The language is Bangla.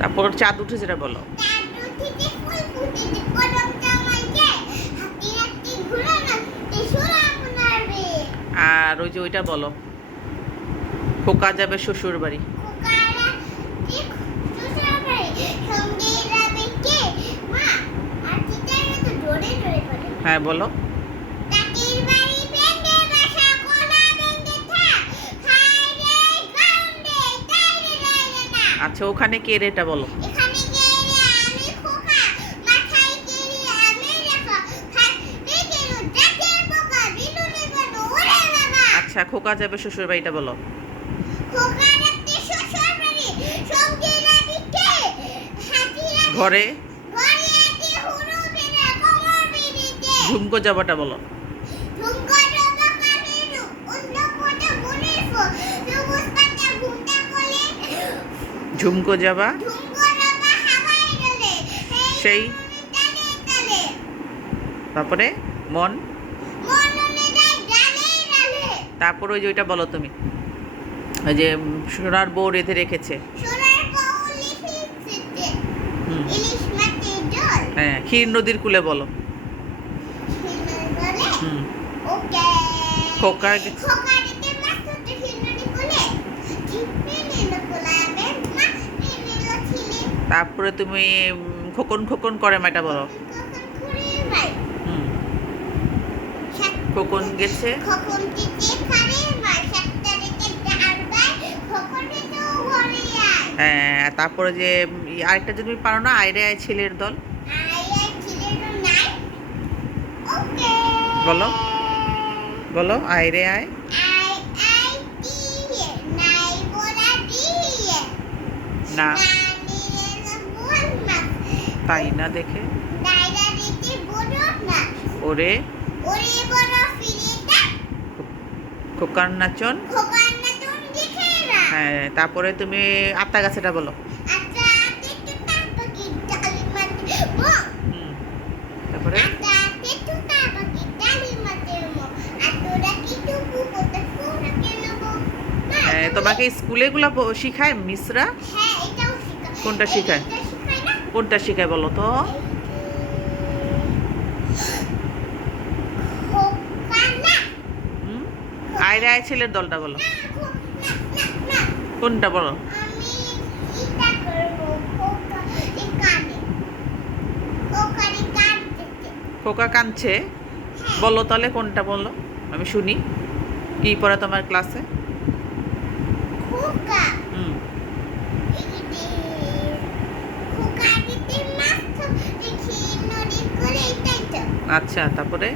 তারপর চাঁদ উঠে যেটা বলো। আর ওই যে ওইটা বলো, খোকা যাবে শ্বশুর বাড়ি। হ্যাঁ বলো। আচ্ছা ওখানে কে রে এটা বলো। আচ্ছা খোকা যাবে শ্বশুর বাড়িটা বলো। ঘরে ঝুমকো যাবাটা বলো। ঝুমকো যাবা সেই, তারপরে মন, তারপর ওই যে ওইটা বলো তুমি, ওই যে সোনার বউ রেঁধে রেখেছে। হ্যাঁ ক্ষীর নদীর কূলে বলো। খোকা তারপরে তুমি খোকন খোকন করে মাটা বলো। খোকন গেছে, হ্যাঁ তারপরে যে আরেকটা যে তুমি পারো না, আইরে আয় ছেলের দল বলো, বলো আইরে আয়। না তাই না দেখে ওরে খোকার নাচন। হ্যাঁ তারপরে তুমি আত্মা গাছেটা বলো। তারপরে তোমাকে স্কুলে গুলা শিখায় মিসরা? কোনটা শিখায়, কোনটা শিখায় বলো তো। আয়রে আয় ছেলের দলটা বলো, কোনটা বলো। খোকা কাঁদছে বলো তাহলে, কোনটা বলো আমি শুনি, কি পড়া তোমার ক্লাসে। আচ্ছা তারপরে